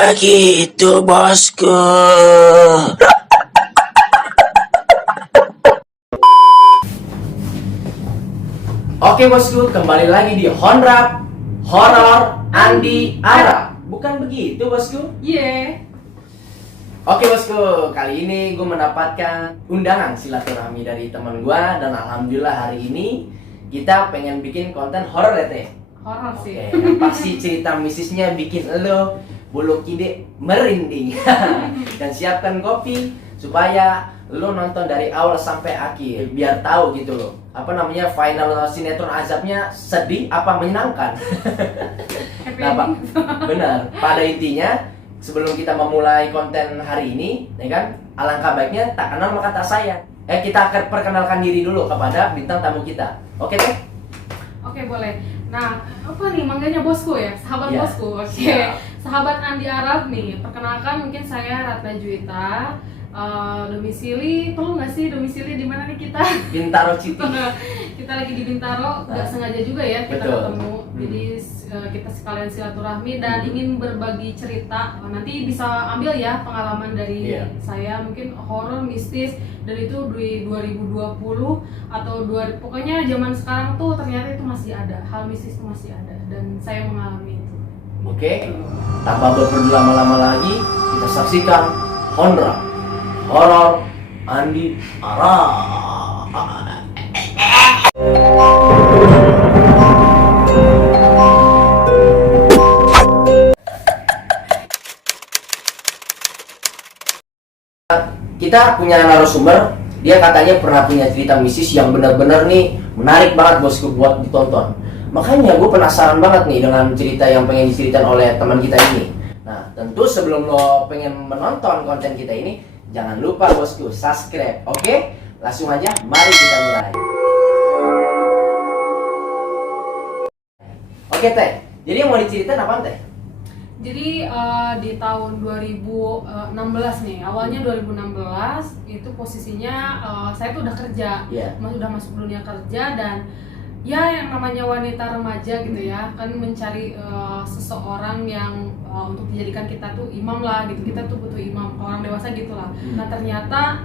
begitu, bosku. Oke bosku, kembali lagi di Honrap Horor Andi Arab. Bukan begitu bosku? Iya. Oke bosku, kali ini gue mendapatkan undangan silaturahmi dari teman gue. Dan alhamdulillah hari ini kita pengen bikin konten horor ya teh. Horor Oke, sih. yang pasti cerita mistisnya bikin lo bulu kide merinding. Dan siapkan kopi supaya lo nonton dari awal sampai akhir biar tahu gitu loh apa namanya final sinetron azabnya sedih apa menyenangkan. Happy Nah, Pak, ending. benar. Pada intinya sebelum kita memulai konten hari ini, ya kan, alangkah baiknya tak kenal maka tak sayang. Kita akan perkenalkan diri dulu kepada bintang tamu kita. Oke teh? Oke, boleh. Nah, apa nih manggilnya bosku ya? Sahabat Iya. bosku. Oke. Siap. Sahabat Andi Arab nih. Perkenalkan mungkin saya Ratna Juwita. Domisili, perlu nggak sih domisili di mana nih kita? Bintaro City. Kita lagi di Bintaro, nggak sengaja juga ya kita Betul. ketemu. Jadi kita sekalian silaturahmi dan ingin berbagi cerita. Nanti bisa ambil ya pengalaman dari Iya. saya, mungkin horor, mistis, dan itu di 2020 atau pokoknya zaman sekarang tuh ternyata itu masih ada, hal mistis itu masih ada dan saya mengalami itu. Oke, tanpa berlama-lama lagi, kita saksikan Honra Horor Andi Arab. Kita punya narasumber, dia katanya pernah punya cerita mistis yang benar-benar nih menarik banget bosku buat ditonton. Makanya gue penasaran banget nih dengan cerita yang pengen diceritakan oleh teman kita ini. Nah, tentu sebelum lo pengen menonton konten kita ini, jangan lupa bosku subscribe, oke? Langsung aja, mari kita mulai. Oke teh, jadi yang mau diceritain apa teh? Jadi di tahun 2016 nih, awalnya 2016 itu posisinya saya tuh udah kerja, Iya. udah masuk dunia kerja dan ya yang namanya wanita remaja gitu ya kan mencari seseorang yang untuk dijadikan kita tuh imam lah gitu, kita tuh butuh imam, orang dewasa gitulah. Nah ternyata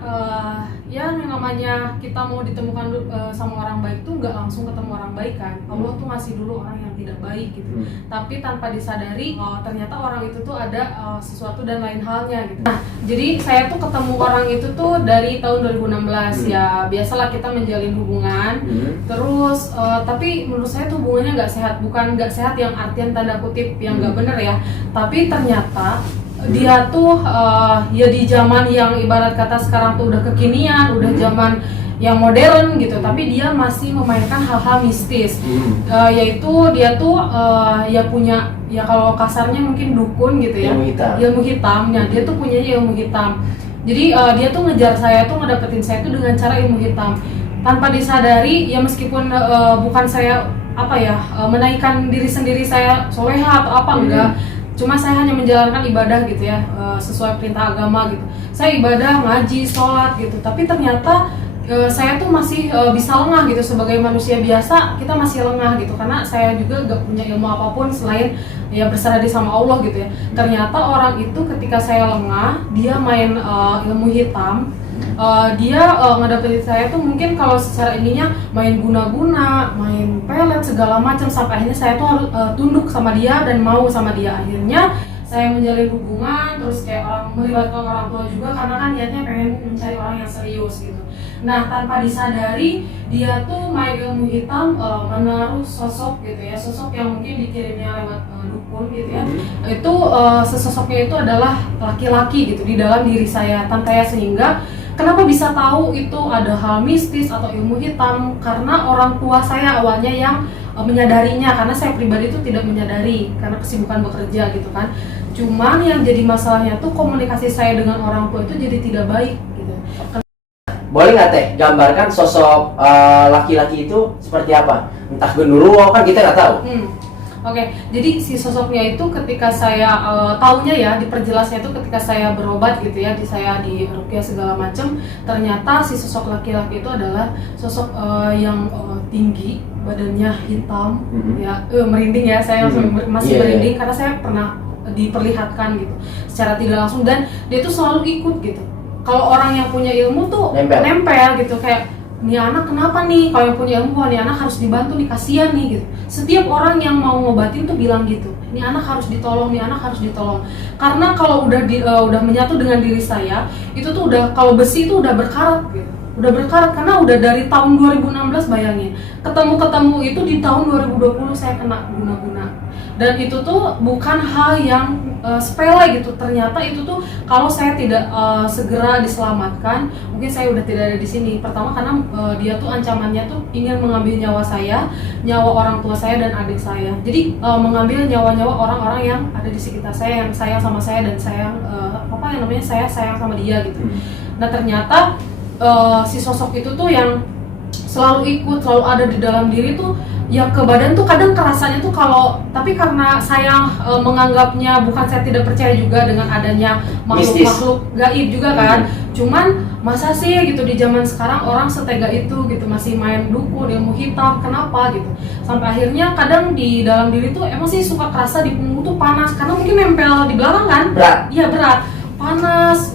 ya yang namanya kita mau ditemukan sama orang baik tuh nggak langsung ketemu orang baik kan, Allah tuh ngasih dulu orang yang tidak baik gitu. Tapi tanpa disadari ternyata orang itu tuh ada sesuatu dan lain halnya gitu. Nah jadi saya tuh ketemu orang itu tuh dari tahun 2016 ya biasalah kita menjalin hubungan. Terus tapi menurut saya tuh hubungannya nggak sehat, bukan nggak sehat yang artian tanda kutip yang nggak bener ya, tapi ternyata dia tuh ya di zaman yang ibarat kata sekarang tuh udah kekinian, udah zaman yang modern gitu, tapi dia masih memainkan hal-hal mistis. Yaitu dia tuh ya punya ya kalau kasarnya mungkin dukun gitu ya, ilmu hitamnya, dia tuh punyanya ilmu hitam. Jadi dia tuh ngejar saya tuh, ngedapetin saya tuh dengan cara ilmu hitam tanpa disadari ya, meskipun bukan saya apa ya menaikkan diri sendiri saya soleha atau apa enggak, cuma saya hanya menjalankan ibadah gitu ya sesuai perintah agama gitu. Saya ibadah, ngaji, sholat gitu, tapi ternyata saya tuh masih bisa lengah gitu. Sebagai manusia biasa kita masih lengah gitu, karena saya juga gak punya ilmu apapun selain ya berserah diri sama Allah gitu ya. Ternyata orang itu ketika saya lengah, dia main ilmu hitam. Dia ngedapetin saya tuh mungkin kalau secara ininya main guna-guna, main pelet segala macam, sampai akhirnya saya tuh harus tunduk sama dia dan mau sama dia. Akhirnya saya menjalin hubungan, terus kayak melibatkan orang tua juga karena kan niatnya pengen mencari orang yang serius gitu. Nah tanpa disadari dia tuh main ilmu hitam, menaruh sosok gitu ya, sosok yang mungkin dikirimnya lewat dukun gitu ya. Itu sesosoknya itu adalah laki-laki gitu di dalam diri saya tanpa ya, sehingga kenapa bisa tahu itu ada hal mistis atau ilmu hitam? Karena orang tua saya awalnya yang menyadarinya, karena saya pribadi itu tidak menyadari karena kesibukan bekerja gitu kan. Cuman yang jadi masalahnya tuh komunikasi saya dengan orang tua itu jadi tidak baik gitu. Boleh nggak teh gambarkan sosok laki-laki itu seperti apa? Entah genderuwo kan kita nggak tahu. Oke, jadi si sosoknya itu ketika saya taunya ya, diperjelasnya itu ketika saya berobat gitu ya, saya di ruqyah segala macam, ternyata si sosok laki-laki itu adalah sosok yang tinggi, badannya hitam, ya merinding ya, saya langsung masih merinding karena saya pernah diperlihatkan gitu secara tidak langsung, dan dia tuh selalu ikut gitu. Kalau orang yang punya ilmu tuh nempel gitu, kayak nih anak kenapa nih, kalau yang punya ilmu nih anak harus dibantu nih, kasihan nih gitu. Setiap orang yang mau ngobatin tuh bilang gitu, nih anak harus ditolong, nih anak harus ditolong. Karena kalau udah menyatu dengan diri saya, itu tuh udah, kalau besi itu udah berkarat gitu. Udah berkarat karena udah dari tahun 2016, bayangin. Ketemu itu di tahun 2020 saya kena guna-guna. Dan itu tuh bukan hal yang sepele gitu. Ternyata itu tuh kalau saya tidak segera diselamatkan, mungkin saya udah tidak ada di sini. Pertama karena dia tuh ancamannya tuh ingin mengambil nyawa saya, nyawa orang tua saya dan adik saya. Jadi mengambil nyawa-nyawa orang-orang yang ada di sekitar saya, yang sayang sama saya dan sayang saya sayang sama dia gitu. Nah ternyata si sosok itu tuh yang selalu ikut, selalu ada di dalam diri tuh, ya ke badan tuh kadang kerasanya tuh kalau, tapi karena saya menganggapnya, bukan saya tidak percaya juga dengan adanya makhluk-makhluk gaib juga kan, cuman masa sih gitu di zaman sekarang orang setega itu gitu masih main dukun, ilmu hitam, kenapa gitu, sampai akhirnya kadang di dalam diri tuh emang sih suka kerasa di punggung tuh panas, karena mungkin nempel di belakang kan, iya berat, panas,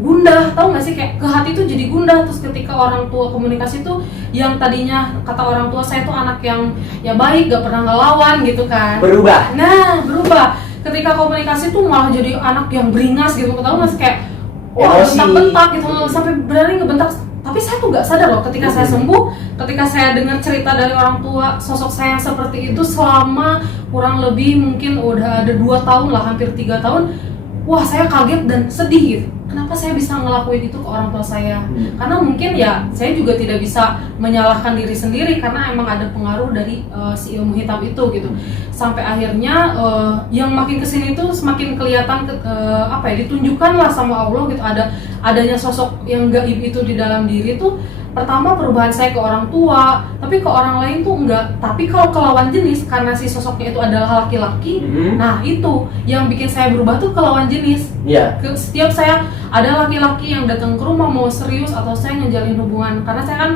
gundah, tahu nggak sih, kayak ke hati tuh jadi gundah. Terus ketika orang tua komunikasi tuh, yang tadinya kata orang tua saya tuh anak yang ya baik, gak pernah ngelawan gitu kan, berubah. Ketika komunikasi tuh malah jadi anak yang beringas gitu, tahu nggak sih, kayak bentak-bentak gitu, sampai berani ngebentak. Tapi saya tuh gak sadar loh, ketika saya sembuh, ketika saya dengar cerita dari orang tua sosok saya yang seperti itu selama kurang lebih mungkin udah ada 2 tahun lah, hampir 3 tahun. Wah, saya kaget dan sedih gitu. Kenapa saya bisa ngelakuin itu ke orang tua saya? Karena mungkin ya saya juga tidak bisa menyalahkan diri sendiri, karena emang ada pengaruh dari si ilmu hitam itu gitu. Sampai akhirnya yang makin kesini tuh semakin kelihatan ditunjukkan lah sama Allah gitu, adanya sosok yang gaib itu di dalam diri tuh. Pertama perubahan saya ke orang tua, tapi ke orang lain tuh enggak. Tapi kalau ke lawan jenis, karena si sosoknya itu adalah laki-laki, nah itu yang bikin saya berubah tuh ke lawan jenis. Setiap saya ada laki-laki yang datang ke rumah mau serius atau saya ngejalin hubungan, karena saya kan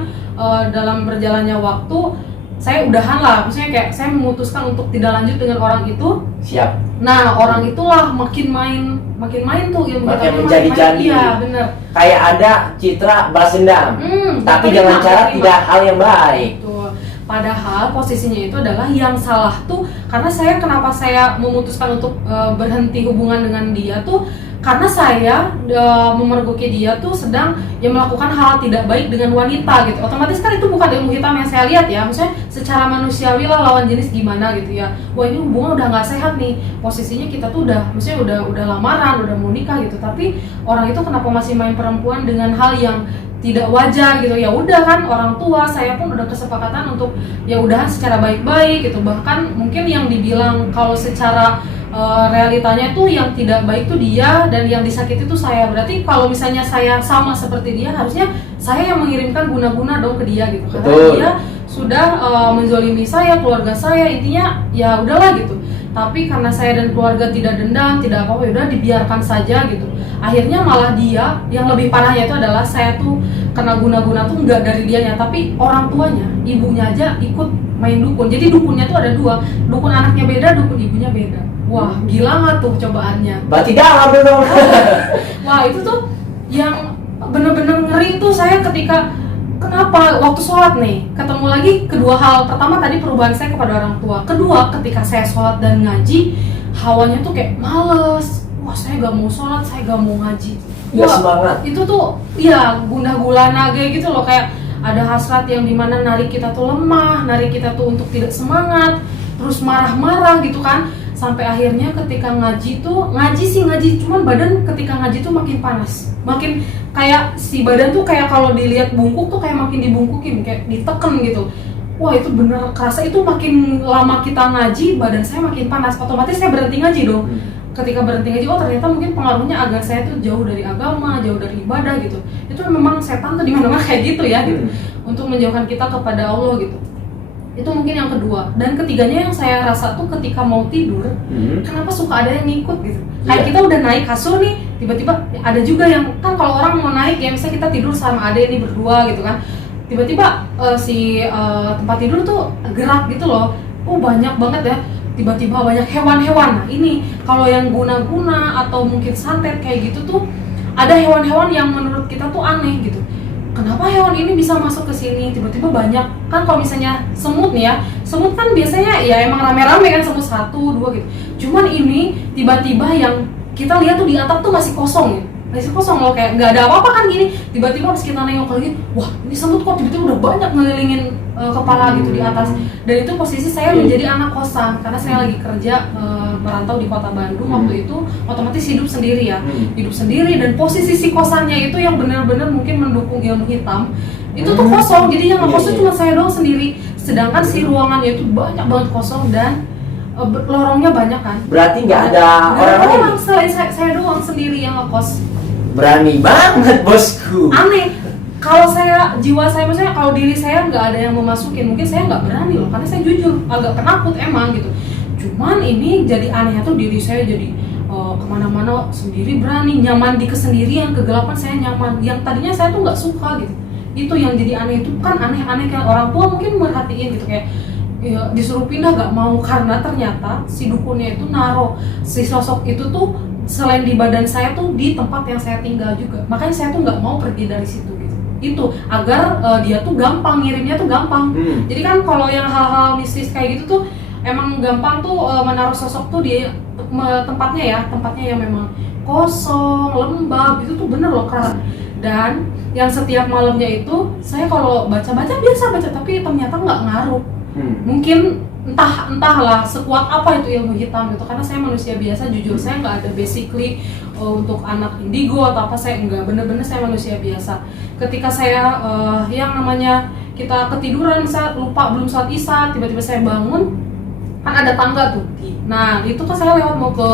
dalam berjalannya waktu saya udahan lah, maksudnya kayak saya memutuskan untuk tidak lanjut dengan orang itu. Nah orang itulah makin main tuh ilmu makin menjadi-jadi. Iya bener. Kayak ada citra balas dendam, tapi dengan cara tidak hal yang baik. Betul. Padahal posisinya itu adalah yang salah tuh, karena kenapa saya memutuskan untuk berhenti hubungan dengan dia tuh, karena saya memergoki dia tuh sedang melakukan hal tidak baik dengan wanita gitu. Otomatis kan itu bukan ilmu hitam yang saya lihat ya, maksudnya secara manusiawi lah lawan jenis gimana gitu ya. Wah ini hubungan udah nggak sehat nih, posisinya kita tuh maksudnya udah lamaran, udah mau nikah gitu, tapi orang itu kenapa masih main perempuan dengan hal yang tidak wajar gitu. Ya udah kan, orang tua saya pun udah kesepakatan untuk ya udahan secara baik-baik gitu. Bahkan mungkin yang dibilang kalau secara realitanya tuh yang tidak baik tuh dia, dan yang disakiti tuh saya. Berarti kalau misalnya saya sama seperti dia, harusnya saya yang mengirimkan guna-guna dong ke dia gitu. Karena dia sudah menzolimi saya, keluarga saya, intinya ya udahlah gitu. Tapi karena saya dan keluarga tidak dendam, tidak apa-apa, udah dibiarkan saja gitu. Akhirnya malah dia, yang lebih parahnya itu adalah saya tuh kena guna-guna tuh nggak dari dianya, tapi orang tuanya, ibunya aja ikut main dukun. Jadi dukunnya tuh ada 2, dukun anaknya beda, dukun ibunya beda. Wah gila nggak tuh cobaannya? Berarti dalam dong. Wah itu tuh yang bener-bener ngeri tuh saya ketika, kenapa waktu sholat nih ketemu lagi kedua hal. Pertama tadi perubahan saya kepada orang tua, kedua ketika saya sholat dan ngaji, hawanya tuh kayak males. Wah saya gak mau sholat, saya gak mau ngaji. Wah semangat. Itu tuh ya gundah gulana kayak gitu loh, kayak ada hasrat yang dimana narik kita tuh lemah, narik kita tuh untuk tidak semangat, terus marah-marah gitu kan. Sampai akhirnya ketika ngaji, cuman badan ketika ngaji tuh makin panas, makin kayak si badan tuh kayak kalau dilihat bungkuk tuh kayak makin dibungkukin, kayak diteken gitu. Wah itu bener kerasa, itu makin lama kita ngaji badan saya makin panas, otomatis saya berhenti ngaji dong. Ketika berhenti ngaji, oh ternyata mungkin pengaruhnya agar saya tuh jauh dari agama, jauh dari ibadah gitu. Itu memang setan tuh dimana-mana kayak gitu ya gitu, untuk menjauhkan kita kepada Allah gitu. Itu mungkin yang kedua. Dan ketiganya yang saya rasa tuh ketika mau tidur, kenapa suka ada yang ngikut gitu. Kayak kita udah naik kasur nih, tiba-tiba ada juga yang, kan kalau orang mau naik ya misalnya kita tidur sama adek nih berdua gitu kan, tiba-tiba tempat tidur tuh gerak gitu loh. Oh banyak banget ya, tiba-tiba banyak hewan-hewan. Nah ini kalau yang guna-guna atau mungkin santet kayak gitu tuh ada hewan-hewan yang menurut kita tuh aneh gitu. Kenapa hewan ini bisa masuk ke sini? Tiba-tiba banyak. Kan kalau misalnya semut nih ya, semut kan biasanya ya emang rame-rame kan, semut 1, 2 gitu. Cuman ini tiba-tiba yang kita lihat tuh di atap tuh masih kosong ya. Masih kosong loh, kayak nggak ada apa-apa kan gini. Tiba-tiba pas kita nengok lagi, wah ini semut kok tiba-tiba udah banyak ngelilingin kepala gitu di atas. Dan itu posisi saya menjadi anak kosan karena saya lagi kerja merantau di kota Bandung waktu itu, otomatis hidup sendiri ya, hidup sendiri. Dan posisi si kosannya itu yang benar-benar mungkin mendukung ilmu hitam itu tuh kosong, jadi yang ngekos tuh cuma saya doang sendiri, sedangkan si ruangannya itu banyak banget kosong dan lorongnya banyak kan. Berarti nggak ada orang lain. Selain saya doang sendiri yang ngekos. Berani banget bosku. Aneh. Kalau saya, jiwa saya, maksudnya kalau diri saya nggak ada yang memasukin, mungkin saya nggak berani loh, karena saya jujur agak penakut emang gitu. Cuman ini jadi anehnya tuh diri saya jadi kemana-mana sendiri berani, nyaman di kesendirian, kegelapan saya nyaman. Yang tadinya saya tuh nggak suka gitu. Itu yang jadi aneh, itu kan aneh-aneh kayak orang tua mungkin merhatiin gitu, kayak ya, disuruh pindah gak mau karena ternyata si dukunnya itu naruh si sosok itu tuh selain di badan saya tuh di tempat yang saya tinggal juga. Makanya saya tuh nggak mau pergi dari situ gitu. Itu agar dia tuh gampang ngirimnya tuh gampang. Jadi kan kalau yang hal-hal mistis kayak gitu tuh emang gampang tuh menaruh sosok tuh di tempatnya ya, tempatnya yang memang kosong, lembab itu tuh bener loh keras. Dan yang setiap malamnya itu saya kalau baca-baca biasa baca, tapi ternyata nggak ngaruh. Mungkin entahlah sekuat apa itu ilmu hitam gitu, karena saya manusia biasa, jujur saya nggak ada basically untuk anak indigo atau apa, saya enggak, bener-bener saya manusia biasa. Ketika saya yang namanya kita ketiduran, saya lupa belum sholat isya, tiba-tiba saya bangun kan ada tangga tuh. Nah itu tuh saya lewat mau ke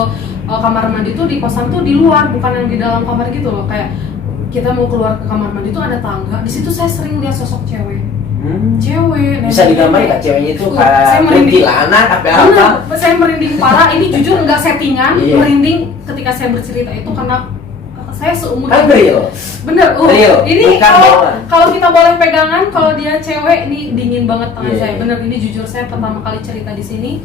kamar mandi tuh di kosan tuh di luar, bukan yang di dalam kamar gitu loh, kayak kita mau keluar ke kamar mandi tuh ada tangga. Di situ saya sering lihat sosok cewek. Cewek. Bisa digambarin nggak ceweknya itu kayak kuntilanak apa? Saya merinding parah. Ini jujur nggak settingan, merinding ketika saya bercerita itu karena saya seumur real. Bener. Real. Ini kalau kita boleh pegangan, kalau dia cewek ini dingin banget tangan saya. Bener, ini jujur saya pertama kali cerita di sini.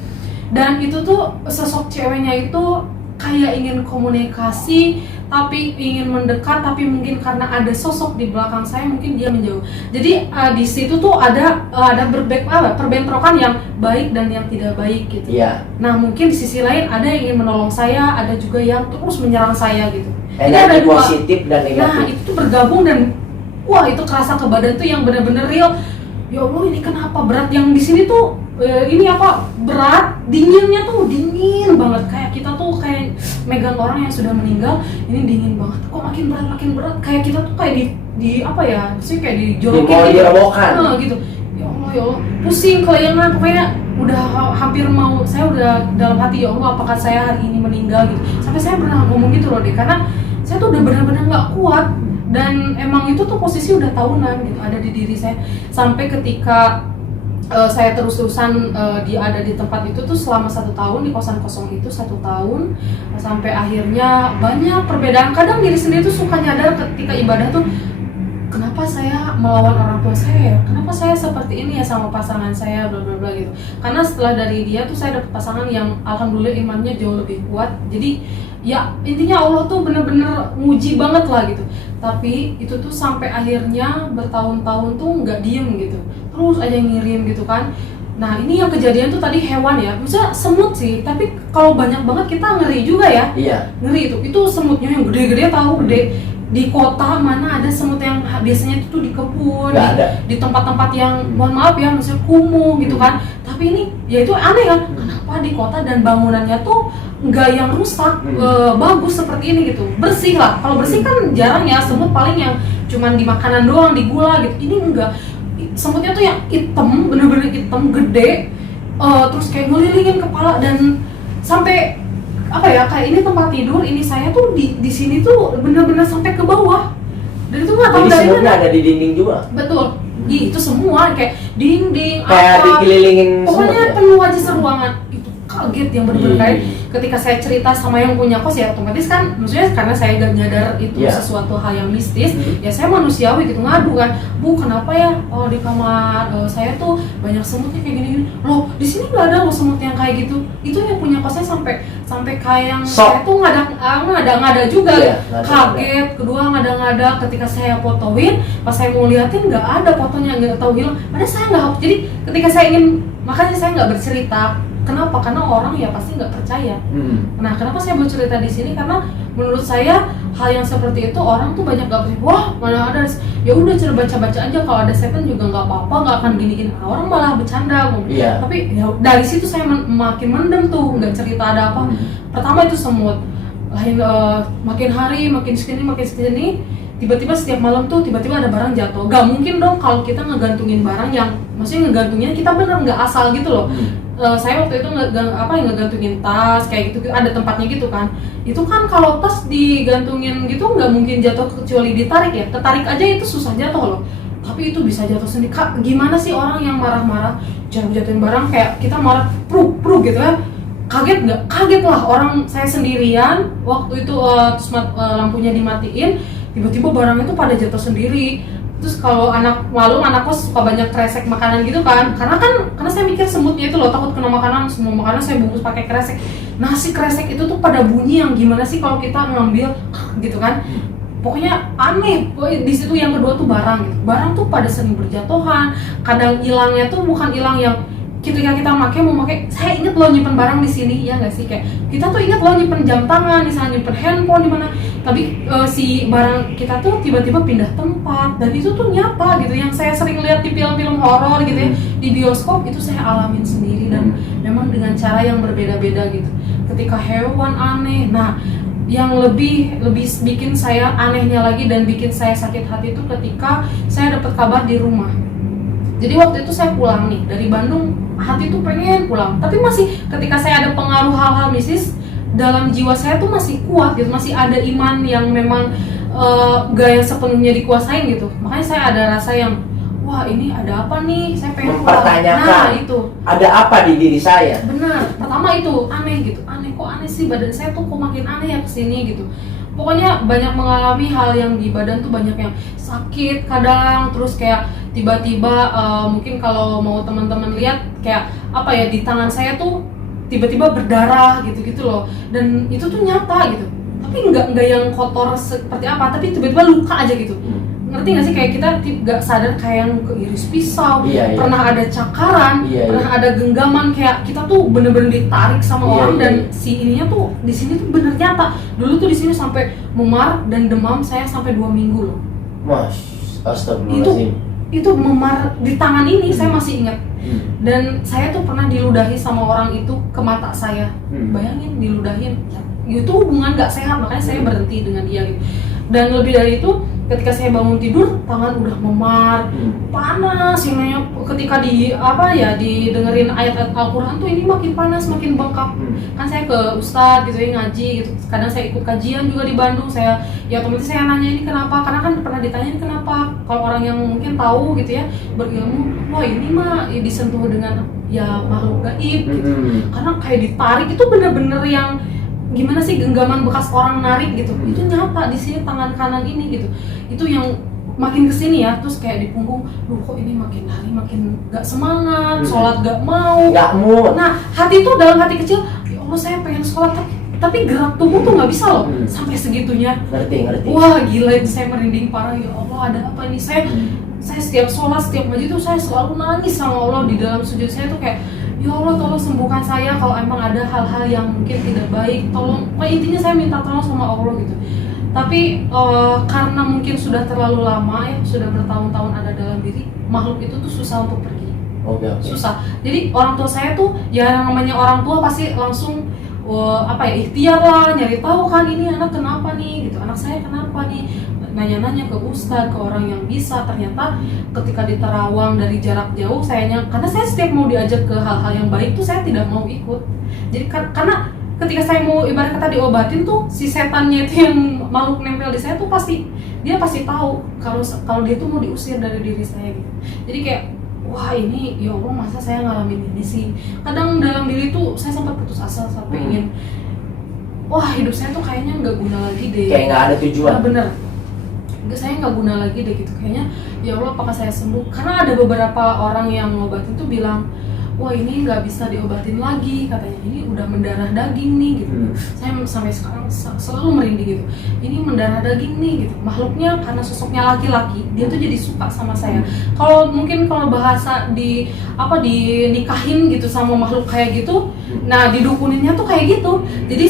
Dan itu tuh sosok ceweknya itu kayak ingin komunikasi, tapi ingin mendekat, tapi mungkin karena ada sosok di belakang saya mungkin dia menjauh. Jadi di situ tuh ada perbentrokan yang baik dan yang tidak baik gitu. Nah mungkin di sisi lain ada yang ingin menolong saya, ada juga yang terus menyerang saya gitu. Jadi ada dua, positif dan negatif. Nah itu tuh bergabung dan wah itu kerasa ke badan tuh yang benar-benar real. Ya Allah ini kenapa berat, yang di sini tuh ini apa berat, dinginnya tuh dingin banget, kayak kita tuh kayak megang orang yang sudah meninggal, ini dingin banget, kok makin berat, kayak kita tuh kayak di apa ya, maksudnya kayak dijolokin gitu. Ya Allah pusing, kelayangan, pokoknya udah hampir mau, saya udah dalam hati ya Allah apakah saya hari ini meninggal gitu, sampai saya pernah ngomong gitu loh deh, karena saya tuh udah benar-benar nggak kuat. Dan emang itu tuh posisi udah tahunan gitu ada di diri saya, sampai ketika saya terus-terusan ada di tempat itu tuh selama 1 tahun, di kosan kosong itu 1 tahun, sampai akhirnya banyak perbedaan. Kadang diri sendiri tuh suka nyadar ketika ibadah tuh, kenapa saya melawan orang tua saya ya? Kenapa saya seperti ini ya sama pasangan saya, bla bla bla gitu. Karena setelah dari dia tuh saya dapet pasangan yang alhamdulillah imannya jauh lebih kuat. Jadi ya intinya Allah tuh bener-bener nguji banget lah gitu. Tapi itu tuh sampai akhirnya bertahun-tahun tuh nggak diem gitu, terus aja ngirim gitu kan. Nah ini yang kejadian tuh tadi hewan ya, misalnya semut sih, tapi kalau banyak banget kita ngeri juga ya. Ngeri itu di yang gede-gede, tahu gede. Di kota mana ada semut yang biasanya itu tuh di kebun, di tempat-tempat yang mohon maaf ya, misalnya kumuh gitu kan. Tapi ini ya itu aneh kan, kenapa di kota dan bangunannya tuh nggak yang rusak, bagus seperti ini gitu, bersih lah. Kalau bersih kan jarang ya, semut paling yang cuman di makanan doang, di gula gitu. Ini enggak, semutnya tuh yang hitam, bener-bener hitam, gede, terus kayak ngelilingin kepala dan sampai apa ya, kayak ini tempat tidur ini saya tuh di sini tuh bener-bener sampai ke bawah. Dan itu nggak tahu dari mana. Ada di dinding juga. Betul. Itu semua kayak dinding, kayak apa, dikelilingin pokoknya semut, penuh aja seruangan. Itu kaget yang bener-bener kayak ketika saya cerita sama yang punya kos ya otomatis kan maksudnya karena saya gak nyadar itu sesuatu hal yang mistis ya saya manusiawi gitu ngadu kan, Bu kenapa ya di kamar saya tuh banyak semutnya kayak gini-gini, loh di sini nggak ada loh semut yang kayak gitu. Itu yang punya kosnya sampai kayak yang saya tuh ngada juga kaget. Kedua ngada ketika saya fotoin pas saya mau liatin nggak ada fotonya, nggak tahu hilang, padahal saya nggak hapus. Jadi ketika saya ingin, makanya saya nggak bercerita. Kenapa? Karena orang ya pasti nggak percaya. Nah, kenapa saya bercerita di sini? Karena menurut saya hal yang seperti itu orang tuh banyak gak percaya. Wah, mana ada? Ya udah coba baca aja, kalau ada setan juga nggak apa-apa, nggak akan gini-gini. Orang malah bercanda. Tapi ya, dari situ saya makin mendem tuh, nggak cerita ada apa. Pertama itu semut. Makin hari makin segini. Tiba-tiba setiap malam tuh tiba-tiba ada barang jatuh. Gak mungkin dong kalau kita ngegantungin barang yang maksudnya ngegantungnya kita bener nggak asal gitu loh. Saya waktu itu ngegantungin tas kayak gitu, ada tempatnya gitu kan. Itu kan kalau tas digantungin gitu nggak mungkin jatuh kecuali ditarik ya. Ketarik aja itu susah jatuh loh. Tapi itu bisa jatuh sendiri. Kak, gimana sih orang yang marah-marah jatuhin barang kayak kita marah pruk gitu ya. Kaget nggak? Kaget lah, orang saya sendirian waktu itu terus lampunya dimatiin, tiba-tiba barang itu pada jatuh sendiri. Terus kalau anak kos suka banyak kresek makanan gitu kan, karena saya mikir semutnya itu loh takut kena makanan, semua makanan saya bungkus pakai kresek. Nah si kresek itu tuh pada bunyi yang gimana sih kalau kita ngambil gitu kan, pokoknya aneh. Di situ yang kedua tuh barang tuh pada sering berjatuhan, kadang hilangnya tuh bukan hilang yang ketika kita mau pakai, saya inget loh nyimpen barang di sini, ya nggak sih, kayak kita tuh inget loh nyimpen jam tangan, misalnya nyimpen handphone di mana, tapi si barang kita tuh tiba-tiba pindah tempat dan itu tuh nyata gitu. Yang saya sering lihat di film-film horor gitu ya, di bioskop itu saya alamin sendiri dan memang dengan cara yang berbeda-beda gitu. Ketika hewan aneh, nah yang lebih bikin saya anehnya lagi dan bikin saya sakit hati itu ketika saya dapat kabar di rumah. Jadi waktu itu saya pulang nih dari Bandung, hati tuh pengen pulang, tapi masih ketika saya ada pengaruh hal-hal mistis dalam jiwa saya tuh masih kuat gitu, masih ada iman yang memang gak yang sepenuhnya dikuasain gitu. Makanya saya ada rasa yang wah ini ada apa nih, saya pengen mempertanyakan. Nah itu ada apa di diri saya. Benar, pertama itu aneh gitu, kok aneh sih badan saya tuh kok makin aneh ya kesini gitu. Pokoknya banyak mengalami hal yang di badan tuh banyak yang sakit kadang, terus kayak tiba-tiba mungkin kalau mau teman-teman lihat kayak apa ya di tangan saya tuh tiba-tiba berdarah gitu loh, dan itu tuh nyata gitu. Tapi nggak yang kotor seperti apa, tapi tiba-tiba luka aja gitu. Ngerti nggak sih, kayak kita nggak sadar kayak yang keiris pisau, pernah ada cakaran, pernah ada genggaman, kayak kita tuh bener-bener ditarik sama orang dan si ininya tuh di sini tuh bener nyata. Dulu tuh di sini sampai memar dan demam saya sampai 2 minggu loh. Mas, astagfirullahaladzim. Itu memar di tangan ini saya masih ingat. Dan saya tuh pernah diludahi sama orang itu ke mata saya. Bayangin diludahin. Itu hubungan nggak sehat, makanya saya berhenti dengan dia gitu. Dan lebih dari itu, ketika saya bangun tidur tangan udah memar, panas ini. Ketika didengerin ayat Al-Quran tuh ini makin panas, makin bengkak. Kan saya ke ustadz gitu ya, ngaji gitu. Kadang saya ikut kajian juga di Bandung. Saya otomatis saya nanya ini kenapa, karena kan pernah ditanya ini kenapa. Kalau orang yang mungkin tahu gitu ya, berilmu, wah ini mah disentuh dengan ya makhluk gaib gitu. Karena kayak ditarik itu bener-bener yang gimana sih, genggaman bekas orang narik gitu. Itu nyata di sini tangan kanan ini gitu. Itu yang makin kesini ya, terus kayak di punggung, kok ini makin hari makin gak semangat, sholat gak mau. Nah hati itu dalam hati kecil, ya Allah saya pengen sholat tapi gerak tubuh tuh nggak bisa loh sampai segitunya. Ngerti. Wah gila, itu saya merinding parah. Ya Allah ada apa ini, saya setiap sholat, setiap ngaji tuh saya selalu nangis sama Allah. Di dalam sujud saya tuh kayak, ya Allah tolong sembuhkan saya kalau emang ada hal-hal yang mungkin tidak baik, tolong. Intinya saya minta tolong sama Allah gitu. Tapi karena mungkin sudah terlalu lama ya, sudah bertahun-tahun ada dalam diri, makhluk itu tuh susah untuk pergi. Susah. Jadi orang tua saya tuh ya namanya orang tua pasti langsung ikhtiar lah, nyari tahu kan ini anak kenapa nih gitu, anak saya kenapa nih, nanya-nanya ke ustadz, ke orang yang bisa. Ternyata ketika di Terawang dari jarak jauh, karena saya setiap mau diajak ke hal-hal yang baik tuh saya tidak mau ikut. Jadi karena ketika saya mau ibarat kata diobatin tuh, si setannya itu yang makhluk nempel di saya tuh dia pasti tahu kalau dia tuh mau diusir dari diri saya gitu. Jadi kayak wah ini ya Allah masa saya ngalamin ini sih. Kadang dalam diri tuh saya sempat putus asa sampai ingin, wah hidup saya tuh kayaknya nggak guna lagi deh. Kayak nggak ada tujuan. Nah, bener, saya nggak guna lagi deh gitu. Kayaknya ya Allah apakah saya sembuh? Karena ada beberapa orang yang ngobatin tuh bilang, wah ini nggak bisa diobatin lagi katanya, ini udah mendarah daging nih gitu. Saya sampai sekarang selalu merinding gitu, ini mendarah daging nih gitu. Makhluknya karena sosoknya laki-laki, dia tuh jadi suka sama saya. Kalau mungkin kalau bahasa dinikahin gitu sama makhluk kayak gitu, nah didukuninnya tuh kayak gitu. Jadi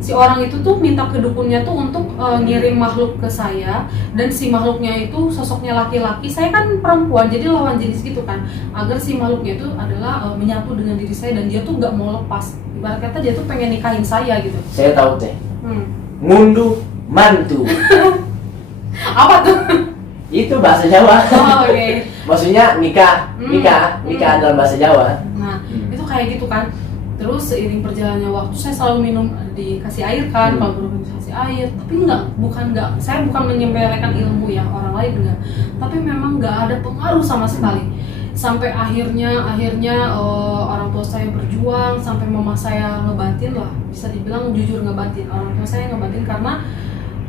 si orang itu tuh minta ke dukunnya tuh untuk ngirim makhluk ke saya, dan si makhluknya itu sosoknya laki-laki, saya kan perempuan jadi lawan jenis gitu kan, agar si makhluknya itu adalah menyatu dengan diri saya dan dia tuh nggak mau lepas. Ibarat kata dia tuh pengen nikahin saya gitu. Saya tahu teh. Ngunduh mantu. Apa tuh? Itu bahasa Jawa. Oh, oke. Maksudnya nikah dalam bahasa Jawa. Nah, itu kayak gitu kan. Terus seiring perjalannya waktu saya selalu minum, dikasih air kan, kalau belum dikasih air. Tapi saya bukan menyepelekan ilmu ya, orang lain enggak. Tapi memang nggak ada pengaruh sama sekali. Sampai akhirnya orang tua saya berjuang, sampai mama saya ngebatin lah, bisa dibilang jujur ngebatin. Orang tua saya ngebatin karena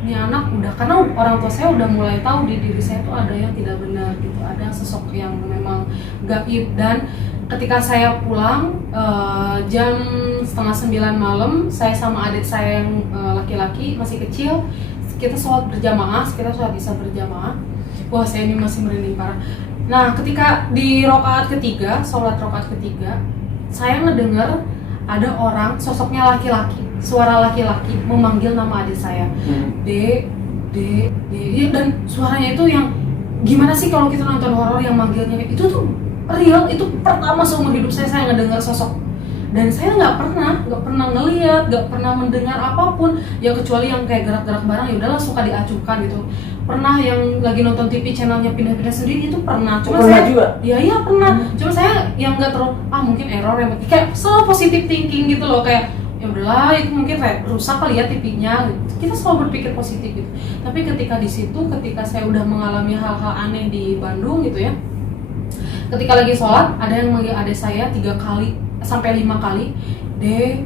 ini anak karena orang tua saya udah mulai tahu di diri saya tuh ada yang tidak benar gitu, ada sosok yang memang gaib. Dan ketika saya pulang jam 8:30 malam, saya sama adik saya yang laki-laki masih kecil, kita sholat berjamaah, kita sholat isya berjamaah. Wah saya ini masih merinding parah. Nah ketika di sholat rakaat ketiga, saya ngedenger ada orang sosoknya laki-laki, suara laki-laki memanggil nama adik saya, Dek, dan suaranya itu yang gimana sih kalau kita nonton horor yang manggilnya itu tuh real. Itu pertama seumur hidup saya ngedengar sosok, dan saya nggak pernah ngelihat, nggak pernah mendengar apapun ya, kecuali yang kayak gerak-gerak barang ya udahlah suka diacuhkan gitu. Pernah yang lagi nonton TV channelnya pindah-pindah sendiri, itu pernah. Cuma pernah saya juga? Iya pernah. Cuma saya yang nggak terlalu mungkin error yang kayak selalu positive thinking gitu loh, kayak ya udahlah itu mungkin rusak kali ya TV-nya. Kita selalu berpikir positif gitu. Tapi ketika di situ, ketika saya udah mengalami hal-hal aneh di Bandung gitu ya, ketika lagi sholat ada yang manggil adik saya 3 kali sampai 5 kali, Dek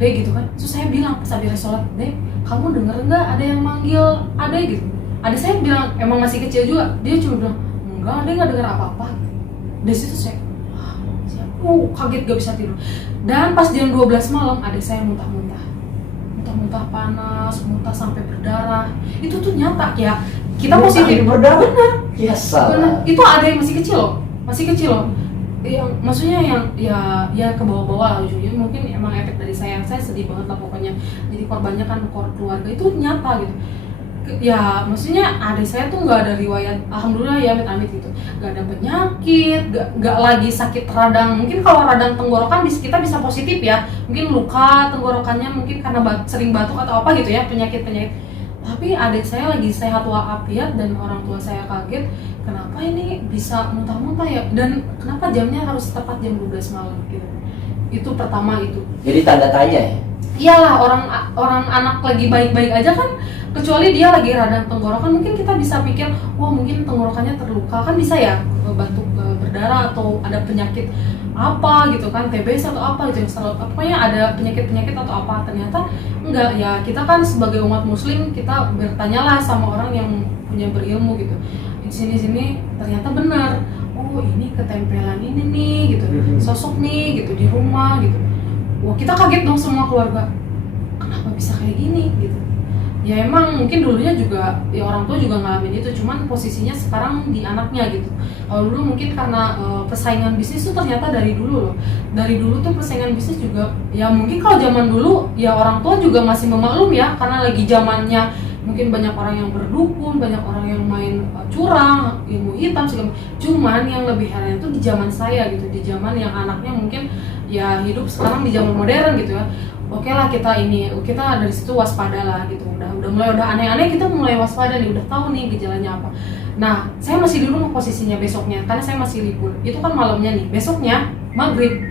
gitu kan. Terus saya bilang pas habis sholat, Dek kamu denger nggak ada yang manggil adek gitu. Adik saya bilang emang masih kecil juga, dia cuma bilang enggak, adek nggak denger apa-apa. Dari situ saya kaget gak bisa tidur. Dan pas jam 12 malam adik saya muntah panas, muntah sampai berdarah. Itu tuh nyata ya, kita positif berdarah. Benar. Ya salah. Benar. Itu ada yang masih kecil loh. Yang maksudnya yang ya ke bawah-bawah lah ujungnya. Mungkin emang efek dari saya sedih banget lah pokoknya. Jadi korbannya kan keluarga, itu nyata gitu. Ya maksudnya adik saya tuh nggak ada riwayat, alhamdulillah ya, amit-amit gitu, nggak ada penyakit, nggak lagi sakit radang. Mungkin kalau radang tenggorokan kita bisa positif ya, mungkin luka tenggorokannya mungkin karena sering batuk atau apa gitu ya, penyakit. Tapi adik saya lagi sehat walafiat, dan orang tua saya kaget kenapa ini bisa muntah-muntah ya, dan kenapa jamnya harus tepat jam 12 malam gitu. Itu pertama itu. Jadi tanda tanya ya? Iyalah, orang anak lagi baik-baik aja kan, kecuali dia lagi radang tenggorokan, mungkin kita bisa pikir wah mungkin tenggorokannya terluka, kan bisa ya batuk berdarah atau ada penyakit apa gitu kan, TBC atau apa gitu, pokoknya ada penyakit atau apa. Ternyata enggak ya, kita kan sebagai umat muslim kita bertanyalah sama orang yang punya berilmu gitu. Di sini ternyata benar, oh ini ketempelan ini nih gitu, sosok nih gitu di rumah gitu. Wah kita kaget dong semua keluarga, kenapa bisa kayak gini gitu. Ya emang mungkin dulunya juga ya orang tua juga ngalamin itu, cuman posisinya sekarang di anaknya gitu. Kalau dulu mungkin karena persaingan bisnis tuh ternyata dari dulu loh. Dari dulu tuh persaingan bisnis juga ya, mungkin kalau zaman dulu ya orang tua juga masih memaklum ya, karena lagi zamannya mungkin banyak orang yang berdukun, banyak orang yang main curang, ilmu hitam segala. Cuman yang lebih heran itu di zaman saya gitu, di zaman yang anaknya mungkin ya hidup sekarang di zaman modern gitu ya. Oke lah kita dari situ waspada lah gitu. Udah aneh-aneh, kita mulai waspada nih, udah tahu nih gejalanya apa. Nah, saya masih di rumah posisinya besoknya karena saya masih libur. Itu kan malamnya nih, besoknya maghrib